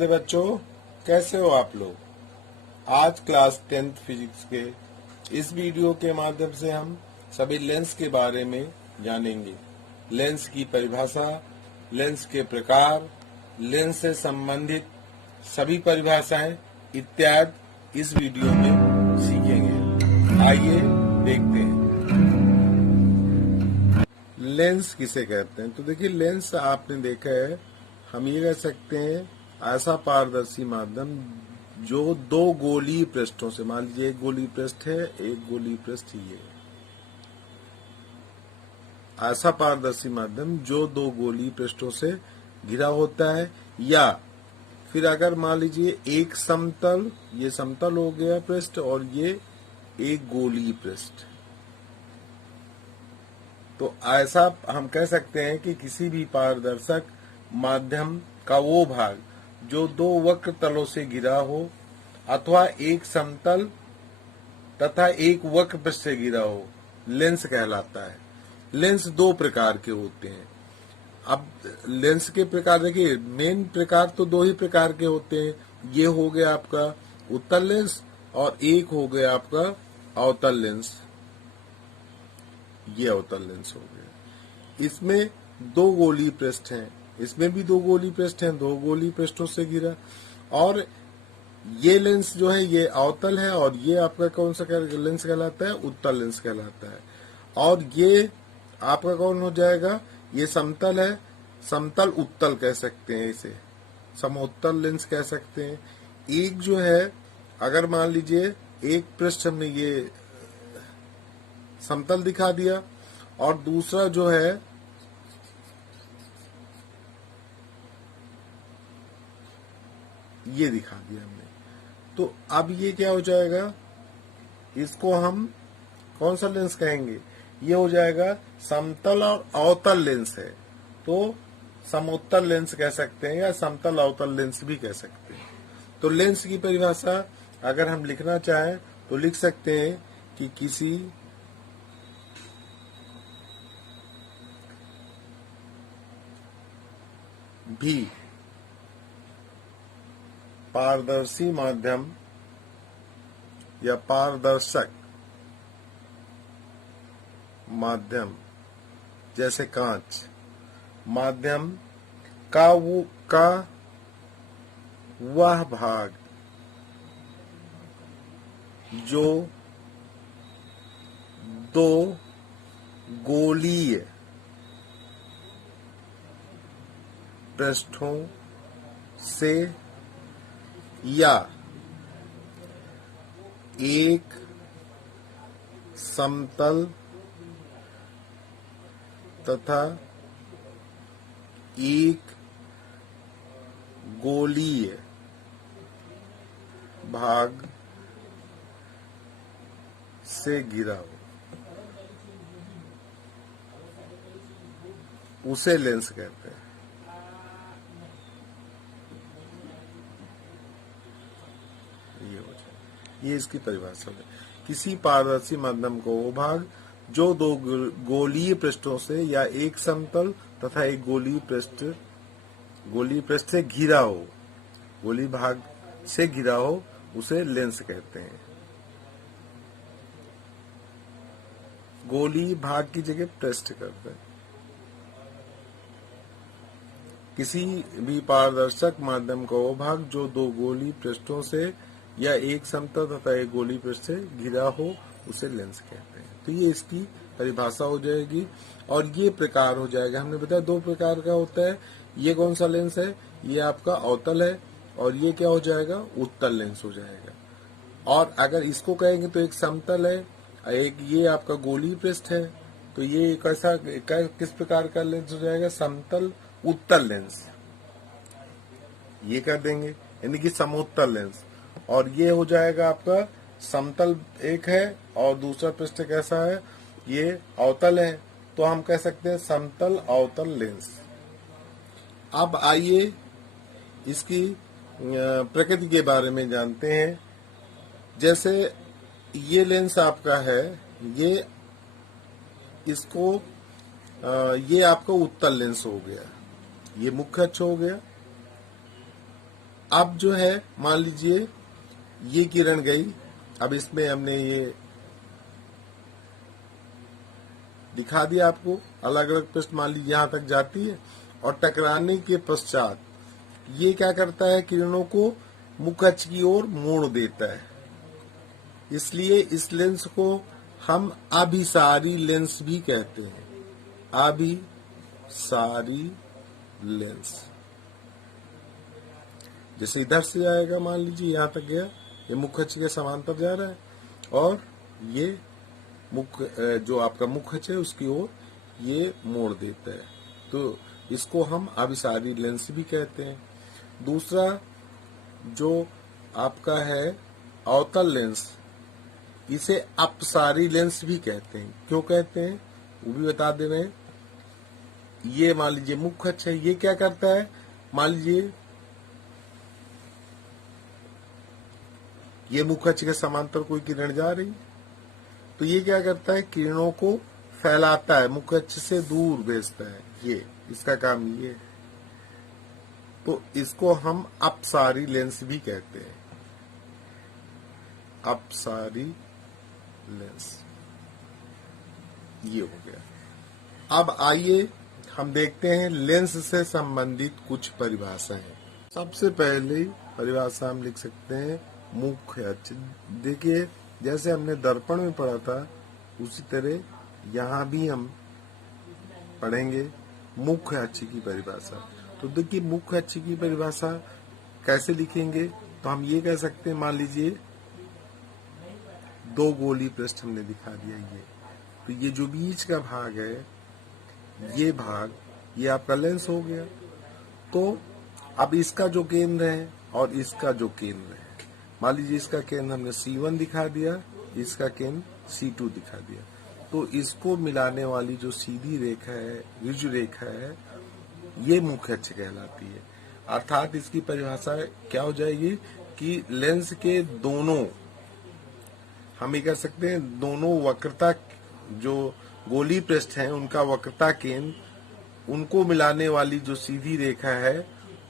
राधे बच्चों, कैसे हो आप लोग। आज क्लास 10th फिजिक्स के इस वीडियो के माध्यम से हम सभी लेंस के बारे में जानेंगे। लेंस की परिभाषा, लेंस के प्रकार, लेंस से संबंधित सभी परिभाषाएं इत्यादि इस वीडियो में सीखेंगे। आइए देखते हैं लेंस किसे कहते हैं। तो देखिए, लेंस आपने देखा है, हम ये कह सकते हैं ऐसा पारदर्शी माध्यम जो दो गोलीय पृष्ठों से, मान लीजिए एक गोलीय पृष्ठ है, एक गोलीय पृष्ठ ये है। ऐसा पारदर्शी माध्यम जो दो गोलीय पृष्ठों से घिरा होता है, या फिर अगर मान लीजिए एक समतल, ये समतल हो गया पृष्ठ और ये एक गोलीय पृष्ठ, तो ऐसा हम कह सकते हैं कि किसी भी पारदर्शक माध्यम का वो भाग जो दो वक्र तलों से घिरा हो अथवा एक समतल तथा एक वक्र पृष्ठ से घिरा हो, लेंस कहलाता है। लेंस दो प्रकार के होते हैं। अब लेंस के प्रकार देखिए, मेन प्रकार तो दो ही प्रकार के होते हैं। ये हो गया आपका उत्तल लेंस और एक हो गया आपका अवतल लेंस। ये अवतल लेंस हो गया। इसमें दो गोलीय पृष्ठ हैं, इसमें भी दो गोलीय पृष्ठ हैं, दो गोलीय पृष्ठों से घिरा। और ये लेंस जो है ये अवतल है और ये आपका कौन सा लेंस कहलाता है, उत्तल लेंस कहलाता है। और ये आपका कौन हो जाएगा, ये समतल है, समतल उत्तल कह सकते हैं, इसे समोत्तल लेंस कह सकते हैं। एक जो है, अगर मान लीजिए एक पृष्ठ हमने ये समतल दिखा दिया और दूसरा जो है ये दिखा दिया हमने, तो अब ये क्या हो जाएगा, इसको हम कौन सा लेंस कहेंगे, ये हो जाएगा समतल और अवतल लेंस है, तो समोत्तल लेंस कह सकते हैं या समतल अवतल लेंस भी कह सकते हैं। तो लेंस की परिभाषा अगर हम लिखना चाहें तो लिख सकते हैं कि किसी भी पारदर्शी माध्यम या पारदर्शक माध्यम जैसे कांच माध्यम का वह भाग जो दो गोलीय पृष्ठों से या एक समतल तथा एक गोलीय भाग से घिरा हो, उसे लेंस कहते हैं। ये हो जाए, ये इसकी परिभाषा है। किसी पारदर्शी माध्यम को वो भाग जो दो गोलीय पृष्ठों से या एक समतल तथा एक गोलीय पृष्ठ से घिरा हो, गोलीय भाग से घिरा हो, उसे लेंस कहते हैं। गोलीय भाग की जगह पृष्ठ करते हैं। किसी भी पारदर्शक माध्यम का वो भाग जो दो गोलीय पृष्ठों से या एक समतल तथा एक गोलीय पृष्ठ से घिरा हो, उसे लेंस कहते हैं। तो ये इसकी परिभाषा हो जाएगी और ये प्रकार हो जाएगा। हमने बताया दो प्रकार का होता है। ये कौन सा लेंस है, ये आपका अवतल है और ये क्या हो जाएगा, उत्तल लेंस हो जाएगा। और अगर इसको कहेंगे तो एक समतल है, एक ये आपका गोलीय पृष्ठ है, तो ये कैसा किस प्रकार का लेंस हो जाएगा, समतल उत्तल लेंस, ये कर देंगे, यानी कि समोत्तल लेंस। और ये हो जाएगा आपका समतल एक है और दूसरा पृष्ठ कैसा है, ये अवतल है, तो हम कह सकते हैं समतल अवतल लेंस। अब आइए इसकी प्रकृति के बारे में जानते हैं। जैसे ये लेंस आपका है, ये इसको ये आपका उत्तल लेंस हो गया, ये मुख्य अक्ष हो गया, अब जो है मान लीजिए ये किरण गई, अब इसमें हमने ये दिखा दिया आपको, अलग अलग पृष्ठ मान लीजिए यहां तक जाती है और टकराने के पश्चात ये क्या करता है, किरणों को मुख्य अक्ष की ओर मोड़ देता है। इसलिए इस लेंस को हम अभिसारी लेंस भी कहते हैं, अभिसारी लेंस। जैसे इधर से आएगा, मान लीजिए यहां तक गया, ये मुख्य अक्ष के समांतर जा रहा है और ये मुख्य जो आपका मुख्य अक्ष है उसकी ओर ये मोड़ देता है, तो इसको हम अभिसारी लेंस भी कहते हैं। दूसरा जो आपका है अवतल लेंस, इसे अपसारी लेंस भी कहते हैं। क्यों कहते हैं वो भी बता दे रहे हैं। ये मान लीजिए मुख्य अक्ष है, ये क्या करता है, मान लीजिए ये मुख्य अक्ष के समांतर कोई किरण जा रही, तो ये क्या करता है, किरणों को फैलाता है, मुख्य अक्ष से दूर भेजता है, ये इसका काम ये है। तो इसको हम अपसारी लेंस भी कहते हैं, अपसारी लेंस। ये हो गया। अब आइए हम देखते हैं लेंस से संबंधित कुछ परिभाषाएं। सबसे पहले परिभाषा हम लिख सकते हैं मुख्य अक्ष। देखिए जैसे हमने दर्पण में पढ़ा था उसी तरह यहाँ भी हम पढ़ेंगे मुख्य अक्ष की परिभाषा। तो देखिए मुख्य अक्ष की परिभाषा कैसे लिखेंगे, तो हम ये कह सकते हैं, मान लीजिए दो गोली पृष्ठ हमने दिखा दिया, ये तो ये जो बीच का भाग है, ये भाग, ये आपका लेंस हो गया। तो अब इसका जो केंद्र है और इसका जो केंद्र है, मान लीजिए इसका केंद्र हमने C1 दिखा दिया, इसका केंद्र C2 दिखा दिया, तो इसको मिलाने वाली जो सीधी रेखा है, ऋजु रेखा है, ये मुख्य अक्ष कहलाती है। अर्थात इसकी परिभाषा क्या हो जाएगी कि लेंस के दोनों, हम ये कह सकते हैं दोनों वक्रता, जो गोली पृष्ठ हैं उनका वक्रता केंद्र, उनको मिलाने वाली जो सीधी रेखा है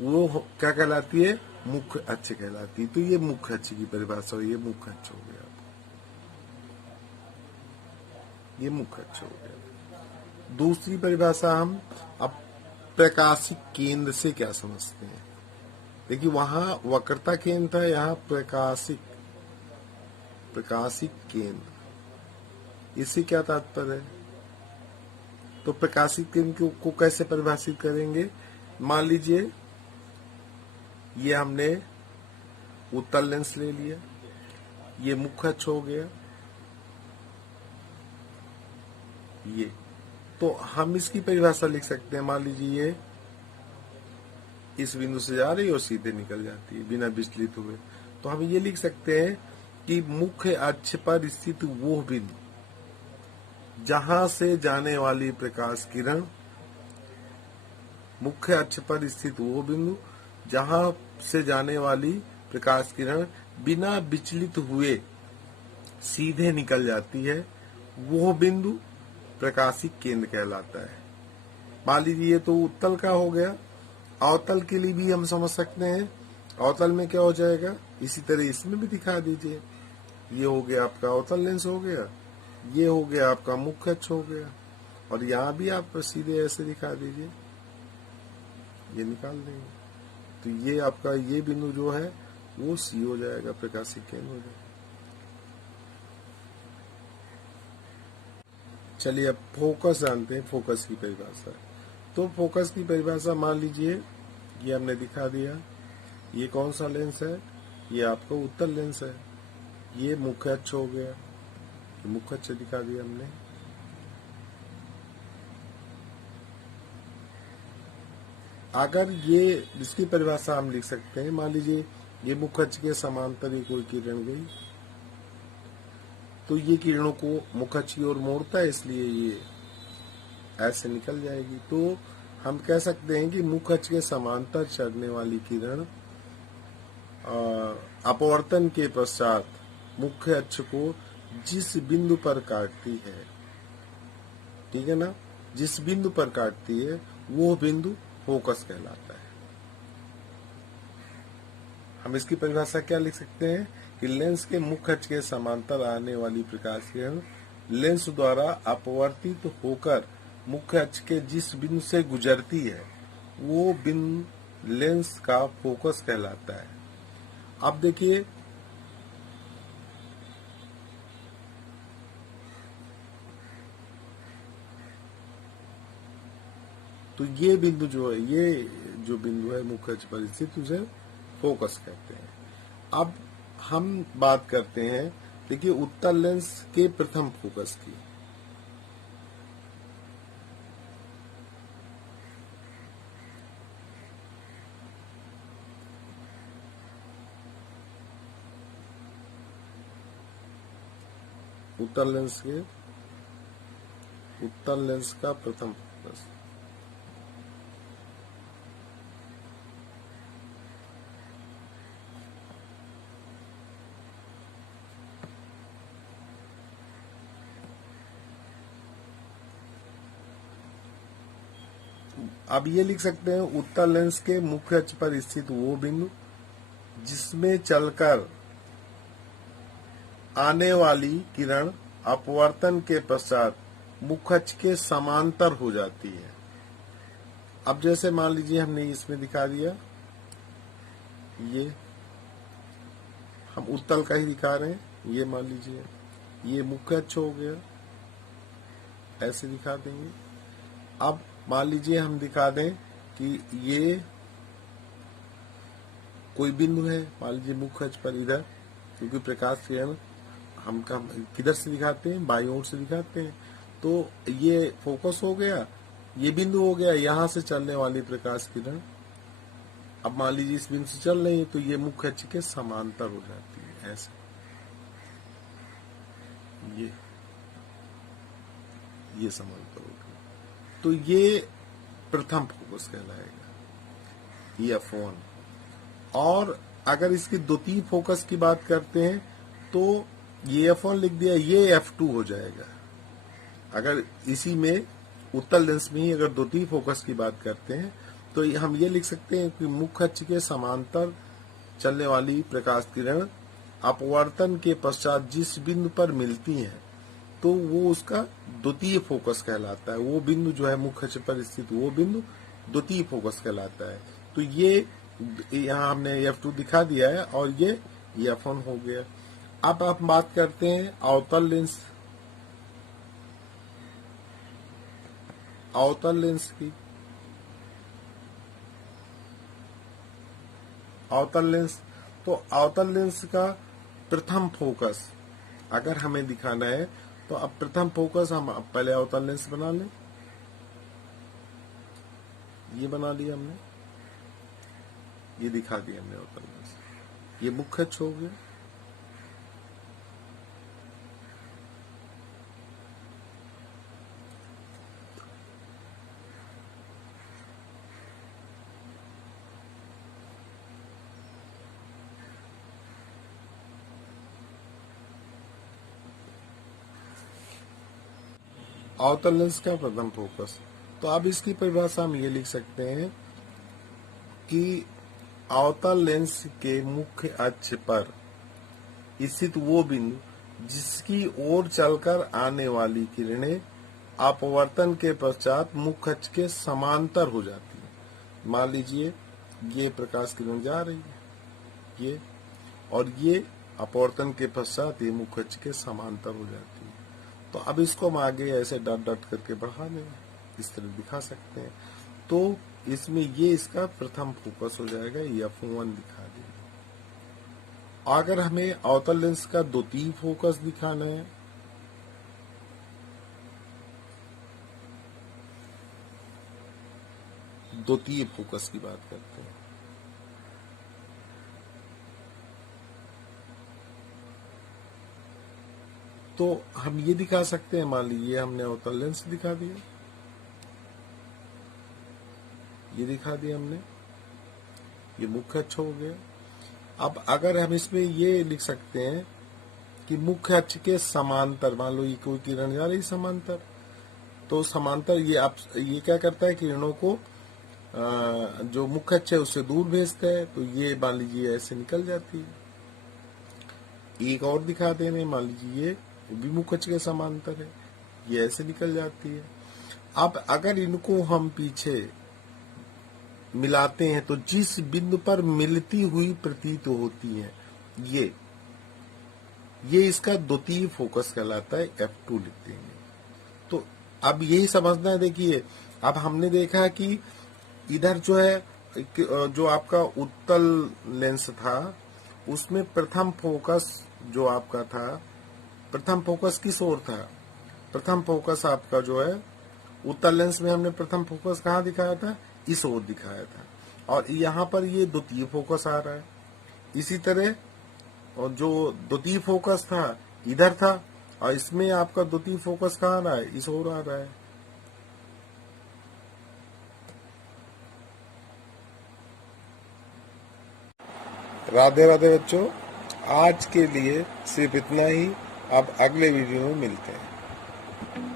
वो क्या कहलाती है, मुख्य अक्ष कहलाती है। तो ये मुख्य अक्ष की परिभाषा हुई, ये मुख्य अक्ष हो गया, ये मुख्य अक्ष हो गया। दूसरी परिभाषा हम अब प्रकाशिक केंद्र से क्या समझते हैं। देखिए वहां वक्रता केंद्र था, यहाँ प्रकाशिक केंद्र, इससे क्या तात्पर्य है। तो प्रकाशिक केंद्र को कैसे परिभाषित करेंगे, मान लीजिए ये हमने उत्तल लेंस ले लिया, ये मुख्य अक्ष हो गया, ये तो हम इसकी परिभाषा लिख सकते हैं, मान लीजिए ये इस बिंदु से जा रही है और सीधे निकल जाती है बिना विचलित हुए, तो हम ये लिख सकते हैं कि मुख्य अक्ष पर स्थित वो बिंदु जहां से जाने वाली प्रकाश किरण, मुख्य अक्ष पर स्थित वो बिंदु जहां से जाने वाली प्रकाश किरण बिना विचलित हुए सीधे निकल जाती है, वो बिंदु प्रकाशिक केंद्र कहलाता है। मान लीजिए ये तो उत्तल का हो गया। अवतल के लिए भी हम समझ सकते हैं, अवतल में क्या हो जाएगा, इसी तरह इसमें भी दिखा दीजिए। ये हो गया आपका अवतल लेंस हो गया, ये हो गया आपका मुख्य अक्ष हो गया, और यहाँ भी आप सीधे ऐसे दिखा दीजिए, ये निकाल देंगे, तो ये आपका ये बिंदु जो है वो C हो जाएगा, प्रकाशिक केंद्र हो जाएगा। चलिए अब फोकस जानते हैं, फोकस की परिभाषा। तो फोकस की परिभाषा मान लीजिए ये हमने दिखा दिया, ये कौन सा लेंस है, ये आपका उत्तल लेंस है, ये मुख्य अक्ष हो गया, मुख्य अक्ष दिखा दिया हमने। अगर ये इसकी परिभाषा हम लिख सकते हैं, मान लीजिए ये मुख्य अक्ष के समांतर ही कोई किरण गई, तो ये किरणों को मुख्य अक्ष की ओर मोड़ता है, इसलिए ये ऐसे निकल जाएगी। तो हम कह सकते हैं कि मुख्य अक्ष के समांतर चढ़ने वाली किरण अपवर्तन के पश्चात मुख्य अक्ष को जिस बिंदु पर काटती है, ठीक है ना, जिस बिंदु पर काटती है वो बिंदु फोकस कहलाता है। हम इसकी परिभाषा क्या लिख सकते हैं कि लेंस के मुख्य अक्ष के समांतर आने वाली प्रकाश किरण लेंस द्वारा अपवर्तित होकर मुख्य अक्ष के जिस बिंदु से गुजरती है वो बिंदु लेंस का फोकस कहलाता है। अब देखिए, तो ये बिंदु जो है, ये जो बिंदु है मुख्य अक्ष पर स्थित, उसे फोकस कहते हैं। अब हम बात करते हैं, देखिए, उत्तल लेंस के प्रथम फोकस की। उत्तल लेंस का प्रथम फोकस। अब ये लिख सकते हैं, उत्तल लेंस के मुख्य अक्ष पर स्थित वो बिंदु जिसमें चलकर आने वाली किरण अपवर्तन के पश्चात मुख्य अक्ष के समांतर हो जाती है। अब जैसे मान लीजिए हमने इसमें दिखा दिया, ये हम उत्तल का ही दिखा रहे हैं, ये मान लीजिए ये मुख्य अक्ष हो गया, ऐसे दिखा देंगे। अब मान लीजिए हम दिखा दें कि ये कोई बिंदु है, मान लीजिए मुख्य अक्ष पर इधर, क्योंकि प्रकाश किरण हम किधर से दिखाते हैं, बाईं ओर से दिखाते हैं, तो ये फोकस हो गया, ये बिंदु हो गया, यहां से चलने वाली प्रकाश किरण अब मान लीजिए इस बिंदु से चल रही है, तो ये मुख्य अक्ष के समांतर हो जाती है, ऐसे। ये समांतर हो गई, तो ये प्रथम फोकस कहलाएगा, ये F1। और अगर इसकी द्वितीय फोकस की बात करते हैं तो ये F1 लिख दिया, ये F2 हो जाएगा। अगर इसी में उत्तल लेंस में ही अगर द्वितीय फोकस की बात करते हैं तो हम ये लिख सकते हैं कि मुख्य अक्ष के समांतर चलने वाली प्रकाश किरण अपवर्तन के पश्चात जिस बिंदु पर मिलती है तो वो उसका द्वितीय फोकस कहलाता है। वो बिंदु जो है मुख्य अक्ष पर स्थित, वो बिंदु द्वितीय फोकस कहलाता है। तो ये यहाँ हमने F2 दिखा दिया है और ये F1 हो गया। अब आप बात करते हैं अवतल लेंस की। अवतल लेंस, तो अवतल लेंस का प्रथम फोकस अगर हमें दिखाना है तो अब प्रथम फोकस हम पहले अवतल लेंस बना लें। ये बना लिया हमने, ये दिखा दिया हमने अवतल लेंस, ये मुख्य अक्ष हो गया। अवतल लेंस का प्रथम फोकस, तो अब इसकी परिभाषा हम ये लिख सकते हैं कि अवतल लेंस के मुख्य अक्ष पर स्थित वो बिंदु जिसकी ओर चलकर आने वाली किरणें अपवर्तन के पश्चात मुख्य अक्ष के समांतर हो जाती है। मान लीजिए ये प्रकाश किरण जा रही है, ये, और ये अपवर्तन के पश्चात ये मुख्य अक्ष के समांतर हो जाती है। तो अब इसको हम आगे ऐसे डट डट करके बढ़ा देंगे, इस तरह दिखा सकते हैं। तो इसमें ये इसका प्रथम फोकस हो जाएगा, ये F1 दिखा देंगे। अगर हमें अवतल लेंस का द्वितीय फोकस दिखाना है, द्वितीय फोकस की बात करते हैं, तो हम ये दिखा सकते हैं, मान लीजिए हमने अवतल लेंस दिखा दिया, ये दिखा दिया हमने, ये मुख्य अक्ष हो गया। अब अगर हम इसमें ये लिख सकते हैं कि मुख्य अक्ष के समांतर, मान लो ये कोई किरण जा रही समांतर, तो समांतर ये क्या करता है, किरणों को जो मुख्य अक्ष है उससे दूर भेजता है, तो ये मान लीजिए ऐसे निकल जाती है। एक और दिखा दे रहे, मान लीजिए ये विमुख अक्ष के समांतर है, ये ऐसे निकल जाती है। अब अगर इनको हम पीछे मिलाते हैं तो जिस बिंदु पर मिलती हुई प्रतीत होती है, ये इसका द्वितीय फोकस कहलाता है, F2 लिख देंगे। तो अब यही समझना है, देखिए अब हमने देखा कि इधर जो है, जो आपका उत्तल लेंस था उसमें प्रथम फोकस जो आपका था, प्रथम फोकस किस ओर था? प्रथम फोकस आपका जो है उत्तल लेंस में हमने प्रथम फोकस कहाँ दिखाया था? इस ओर दिखाया था, और यहाँ पर ये द्वितीय फोकस आ रहा है। इसी तरह और जो द्वितीय फोकस था इधर था, और इसमें आपका द्वितीय फोकस कहाँ आ रहा है? इस ओर आ रहा है। राधे राधे बच्चों, आज के लिए सिर्फ इतना ही। अब अगले वीडियो में मिलते हैं।